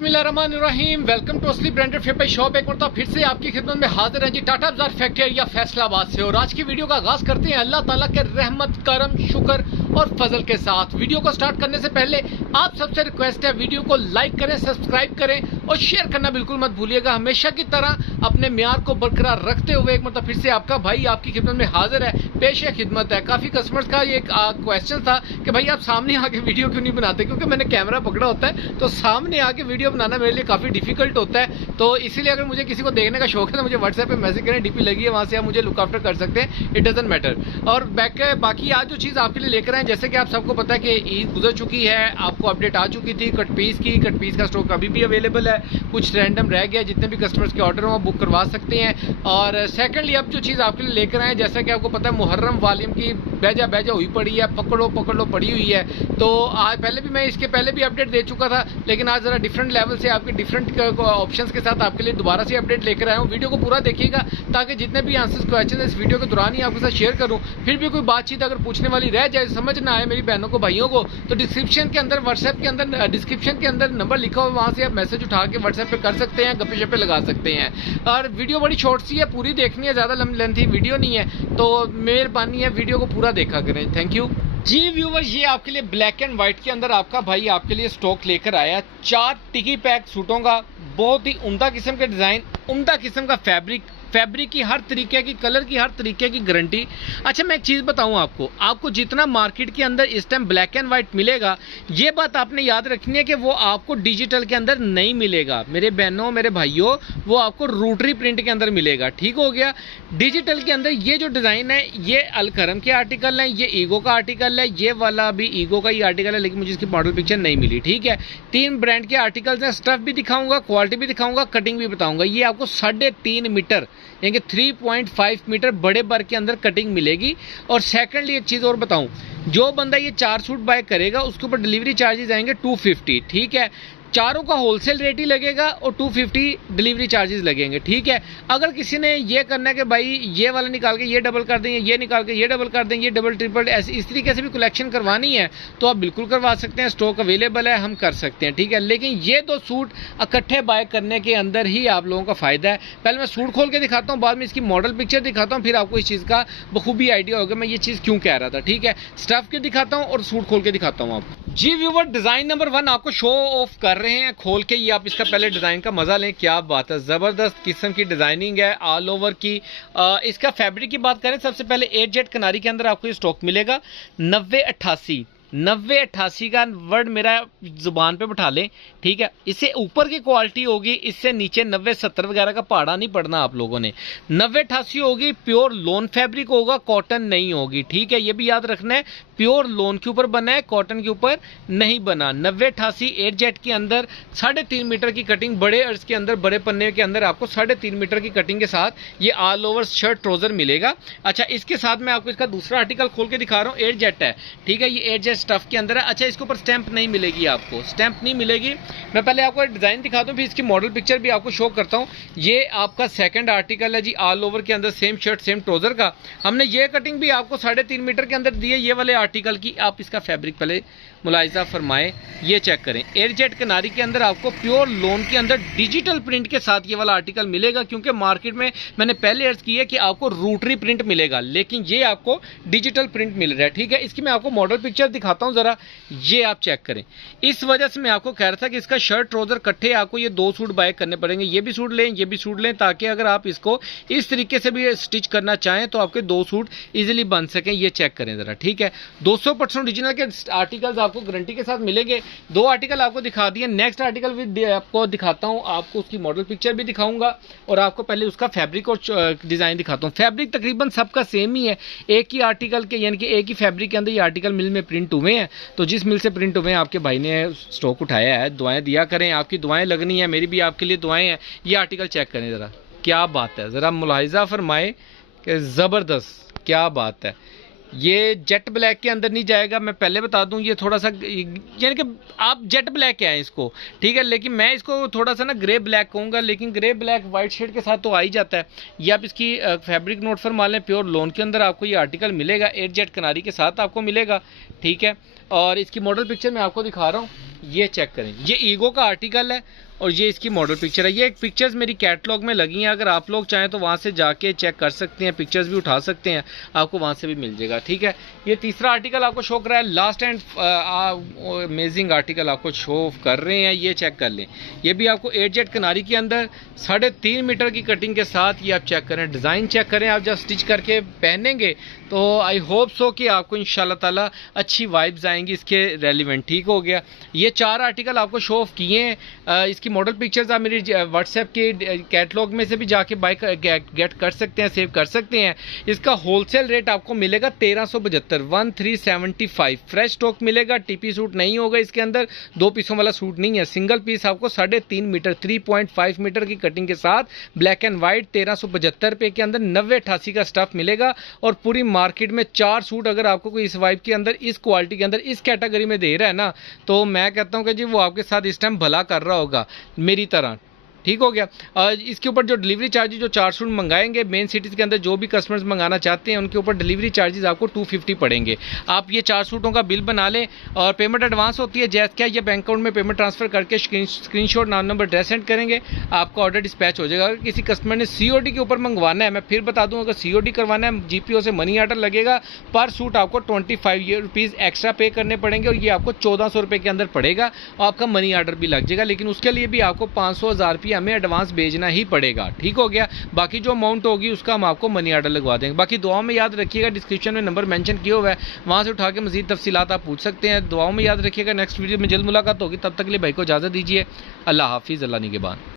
बिस्मिल्लाहिर्रहमानिर्रहीम। Welcome to असली branded फेपर shop. एक मरतबा फिर से आपकी खिदमत में हाजिर है जी, टाटा बाजार फैक्ट्री एरिया फैसलाबाद से। और आज की वीडियो का आगाज करते हैं अल्लाह ताला के रहमत, करम, शुक्र और फजल के साथ। वीडियो को स्टार्ट करने से पहले आप सबसे रिक्वेस्ट है, वीडियो को लाइक करें, सब्सक्राइब करें और शेयर करना बिल्कुल मत भूलिएगा। हमेशा की तरह अपने म्यार को बरकरार रखते हुए एक मरतबा फिर से आपका भाई आपकी खिदमत में हाजिर है, पेश है खिदमत है। काफी कस्टमर्स का ये क्वेश्चन था कि भाई आप सामने आके वीडियो क्यों नहीं बनाते, क्योंकि मैंने कैमरा पकड़ा होता है तो सामने आके वीडियो बनाना मेरे लिए काफी डिफिकल्ट होता है। तो इसीलिए अगर मुझे किसी को देखने का शौक है तो मुझे व्हाट्सएप पे मैसेज करें, डीपी लगी है वहां से आप मुझे लुक आफ्टर कर सकते हैं, इट डजंट मैटर। और बाकी आज जो चीज आपके लिए लेकर आए, जैसे कि आप सबको पता है कि ईद गुजर चुकी है, आपको अपडेट आ चुकी थी कट पीस का स्टॉक अभी भी अवेलेबल है, कुछ रैंडम रह गया, जितने भी कस्टमर्स के ऑर्डर हो आप बुक करवा सकते हैं। और सेकंडली अब जो चीज आपके लिए लेकर आए, जैसा कि आपको पता है मुहर्रम वालियम की बेजा हुई पड़ी है, पकड़ो पड़ी हुई है। तो आज पहले भी मैं इसके पहले भी अपडेट दे चुका था, लेकिन आज जरा डिफरेंट लेवल से आपके डिफरेंट ऑप्शंस के साथ आपके लिए दोबारा से अपडेट लेकर आया हूँ। वीडियो को पूरा देखिएगा ताकि जितने भी आंसर्स क्वेश्चन इस वीडियो के दौरान ही आपके साथ शेयर करूँ। फिर भी कोई बातचीत अगर पूछने वाली रह जाए, समझ ना आए मेरी बहनों को भाइयों को, तो डिस्क्रिप्शन के अंदर व्हाट्सएप के अंदर डिस्क्रिप्शन के अंदर नंबर लिखा हुआ, वहां से आप मैसेज उठा के व्हाट्सएप पे कर सकते हैं, गप्पे शप्पे लगा सकते हैं। और वीडियो बड़ी शॉर्ट सी है, पूरी देखनी है, ज्यादा लेंथी वीडियो नहीं है, तो मेहरबानी है वीडियो को पूरा देखा करें। Thank you ji viewers. ये आपके लिए ब्लैक एंड व्हाइट के अंदर आपका भाई आपके लिए स्टॉक लेकर आया 4 टिकी पैक सूटों का, बहुत ही उम्दा किस्म के डिजाइन, उम्दा किस्म का फैब्रिक की हर तरीके की, कलर की हर तरीके की गारंटी। अच्छा मैं एक चीज बताऊं आपको जितना मार्केट के अंदर इस टाइम ब्लैक एंड व्हाइट मिलेगा, ये बात आपने याद रखनी है कि वो आपको डिजिटल के अंदर नहीं मिलेगा मेरे बहनों मेरे भाइयों, वो आपको रोटरी प्रिंट के अंदर मिलेगा। ठीक हो गया। डिजिटल के अंदर ये जो डिजाइन है, ये अलकरम के आर्टिकल है, ये ईगो का आर्टिकल है, ये वाला भी ईगो का ही आर्टिकल है, लेकिन मुझे इसकी मॉडल पिक्चर नहीं मिली। ठीक है, 3 ब्रांड के आर्टिकल्स हैं, स्टफ भी दिखाऊंगा, क्वालिटी भी दिखाऊंगा, कटिंग भी बताऊंगा। ये आपको 3.5 मीटर यानी 3.5 मीटर बड़े बर के अंदर कटिंग मिलेगी। और सेकंडली एक चीज और बताऊं, जो बंदा ये 4 सूट बाय करेगा उसके ऊपर डिलीवरी चार्जेस आएंगे 250। ठीक है, चारों का होलसेल रेट ही लगेगा और 250 डिलीवरी चार्जेस लगेंगे। ठीक है, अगर किसी ने ये करना है कि भाई ये वाला निकाल के ये डबल कर देंगे, ये निकाल के ये डबल कर देंगे, ये डबल ट्रिपल ऐसे इस तरीके से भी कलेक्शन करवानी है तो आप बिल्कुल करवा सकते हैं, स्टॉक अवेलेबल है, हम कर सकते हैं। ठीक है, लेकिन ये 2 सूट इकट्ठे बाय करने के अंदर ही आप लोगों का फायदा है। पहले मैं सूट खोल के दिखाता हूँ, बाद में इसकी मॉडल पिक्चर दिखाता हूँ, फिर आपको इस चीज का बखूबी आइडिया होगा मैं ये चीज क्यों कह रहा था। ठीक है, स्टफ के दिखाता हूँ और सूट खोल के दिखाता हूँ आपको। जी व्यूवर, डिजाइन नंबर 1 आपको शो ऑफ कर रहे हैं खोल के, ये आप इसका पहले डिजाइन का मजा लें। क्या बात है, जबरदस्त किस्म की डिजाइनिंग है ऑल ओवर की। इसका फैब्रिक की बात करें, सबसे पहले 8 जेट किनारी के अंदर आपको ये स्टॉक मिलेगा। 9088 का वर्ड मेरा जुबान पे बैठा लें। ठीक है, इससे ऊपर की क्वालिटी होगी, इससे नीचे 90-70 वगैरह का पहाड़ा नहीं पड़ना आप लोगों ने। 9088 होगी, प्योर लोन फैब्रिक होगा, कॉटन नहीं होगी। ठीक है, ये भी याद रखना है, प्योर लोन के ऊपर बना है, कॉटन के ऊपर नहीं बना। 9088 8 जेट के अंदर 3.5 मीटर की कटिंग, बड़े अर्ज के अंदर, बड़े पन्ने के अंदर आपको 3.5 मीटर की कटिंग के साथ ये ऑल ओवर शर्ट ट्राउजर मिलेगा। अच्छा, इसके साथ मैं आपको इसका दूसरा आर्टिकल खोल के दिखा रहा हूँ, 8 जेट है। ठीक है, ये 8 जेट स्टफ के अंदर है। अच्छा, इसके ऊपर स्टैंप नहीं मिलेगी, आपको स्टैंप नहीं मिलेगी। मैं पहले आपको डिजाइन दिखाता हूँ, फिर इसकी मॉडल पिक्चर भी आपको शो करता हूँ। ये आपका सेकंड आर्टिकल है जी, ऑल ओवर के अंदर सेम शर्ट सेम ट्राउजर का। हमने ये कटिंग भी आपको 3.5 मीटर के अंदर दी है, ये वाले आर्टिकल की। आप इसका फैब्रिक पहले मुलाहिजा फरमाएं, ये चेक करें। 8 जेट किनारी के अंदर आपको प्योर लोन के अंदर डिजिटल प्रिंट के साथ ये वाला आर्टिकल मिलेगा, क्योंकि मार्केट में मैंने पहले अर्ज की है कि आपको रोटरी प्रिंट मिलेगा, लेकिन ये आपको डिजिटल प्रिंट मिल रहा है। ठीक है, इसकी मैं आपको मॉडल पिक्चर दिखाता हूं, जरा ये आप चेक करें। इस वजह से मैं आपको कह रहा था कि इसका शर्ट ट्राउजर इकट्ठे आपको ये 2 सूट बाय करने पड़ेंगे, ये भी सूट लें, ये भी सूट लें, ताकि अगर आप इसको इस तरीके से भी स्टिच करना चाहें तो आपके 2 सूट इजिली बन सकें। ये चेक करें जरा। ठीक है, 200% ओरिजिनल के आर्टिकल्स आपको गारंटी के साथ मिलेंगे। 2 आर्टिकल आपको दिखा दिए, नेक्स्ट आर्टिकल भी आपको दिखाता हूं, आपको उसकी मॉडल पिक्चर भी दिखाऊंगा और आपको पहले उसका फैब्रिक और डिजाइन दिखाता हूं। फैब्रिक तकरीबन सबका सेम ही है, एक ही आर्टिकल के यानी कि एक ही फैब्रिक के अंदर ये आर्टिकल मिल में प्रिंट हुए हैं। तो जिस मिल से प्रिंट हुए हैं आपके भाई ने स्टॉक उठाया है, दुआएं दिया करें, आपकी दुआएं लगनी है, मेरी भी आपके लिए दुआएं हैं। ये आर्टिकल चेक करें जरा, क्या बात है, जरा मुलाहिजा फरमाए कि जबरदस्त, क्या बात है। ये जेट ब्लैक के अंदर नहीं जाएगा, मैं पहले बता दूं, ये थोड़ा सा यानी कि आप जेट ब्लैक के हैं इसको। ठीक है, लेकिन मैं इसको थोड़ा सा ना ग्रे ब्लैक कहूँगा, लेकिन ग्रे ब्लैक वाइट शेड के साथ तो आ ही जाता है। ये आप इसकी फैब्रिक नोट फरमा लें, प्योर लोन के अंदर आपको ये आर्टिकल मिलेगा, 8 जेट किनारी के साथ आपको मिलेगा। ठीक है, और इसकी मॉडल पिक्चर मैं आपको दिखा रहा हूँ, ये चेक करें, ये ईगो का आर्टिकल है और ये इसकी मॉडल पिक्चर है। ये एक पिक्चर्स मेरी कैटलॉग में लगी हैं, अगर आप लोग चाहें तो वहाँ से जाके चेक कर सकते हैं, पिक्चर्स भी उठा सकते हैं, आपको वहाँ से भी मिल जाएगा। ठीक है, ये तीसरा आर्टिकल आपको शो कर रहा है, लास्ट एंड अमेजिंग आर्टिकल आपको शो कर रहे हैं, ये चेक कर लें। ये भी आपको 8 जेट किनारी के अंदर 3.5 मीटर की कटिंग के साथ, ये आप चेक करें, डिज़ाइन चेक करें। आप जब स्टिच करके पहनेंगे तो आई होप सो कि आपको इंशाल्लाह ताला अच्छी वाइब्स आएंगी इसके रेलिवेंट। ठीक हो गया, ये 4 आर्टिकल आपको शो ऑफ किए हैं। इसकी मॉडल पिक्चर्स आप मेरी व्हाट्सएप के कैटलॉग में से भी जाके बाय गेट कर सकते हैं, सेव कर सकते हैं। इसका होलसेल रेट आपको मिलेगा 1375 फ्रेश स्टॉक मिलेगा। टीपी सूट नहीं होगा इसके अंदर, 2 पीसों वाला सूट नहीं है, सिंगल पीस आपको 3.5 मीटर 3.5 मीटर की कटिंग के साथ ब्लैक एंड व्हाइट 1375 रुपये के अंदर 90-88 का स्टफ मिलेगा। और पूरी मार्केट में 4 सूट अगर आपको कोई इस वाइब के अंदर, इस क्वालिटी के अंदर, इस कैटेगरी में दे रहा है ना, तो मैं कहता हूं कि जी वो आपके साथ इस टाइम भला कर रहा होगा मेरी तरह। ठीक हो गया। इसके ऊपर जो डिलीवरी चार्जेस, जो 4 सूट मंगाएंगे मेन सिटीज़ के अंदर, जो भी कस्टमर्स मंगाना चाहते हैं उनके ऊपर डिलीवरी चार्जेस आपको 250 पड़ेंगे। आप ये 4 सूटों का बिल बना लें और पेमेंट एडवांस होती है, जैसे क्या ये बैंक अकाउंट में पेमेंट ट्रांसफर करके स्क्रीनशॉट, नाम नंबर, एड्रेस सेंड करेंगे, आपका ऑर्डर डिस्पैच हो जाएगा। अगर किसी कस्टमर ने COD के ऊपर मंगवाना है, मैं फिर बता दूँ, अगर COD करवाना है GPO से मनी ऑर्डर लगेगा, पर सूट आपको 25 रुपीज़ एक्स्ट्रा पे करने पड़ेंगे और ये आपको 1400 रुपये के अंदर पड़ेगा और आपका मनी ऑर्डर भी लग जाएगा। लेकिन उसके लिए भी आपको 500-1000 रुपये हमें एडवांस भेजना ही पड़ेगा। ठीक हो गया, बाकी जो अमाउंट होगी उसका हम आपको मनी ऑर्डर लगवा देंगे। बाकी दुआओं में याद रखिएगा, डिस्क्रिप्शन में नंबर मेंशन किया हुआ है, वहां से उठा के मजीद तफसीलात आप पूछ सकते हैं। दुआओं में याद रखिएगा, नेक्स्ट वीडियो में जल्द मुलाकात होगी, तब तक के लिए भाई को इजाज़त दीजिए। अल्लाह हाफिज़, अल्लाह निगहबान।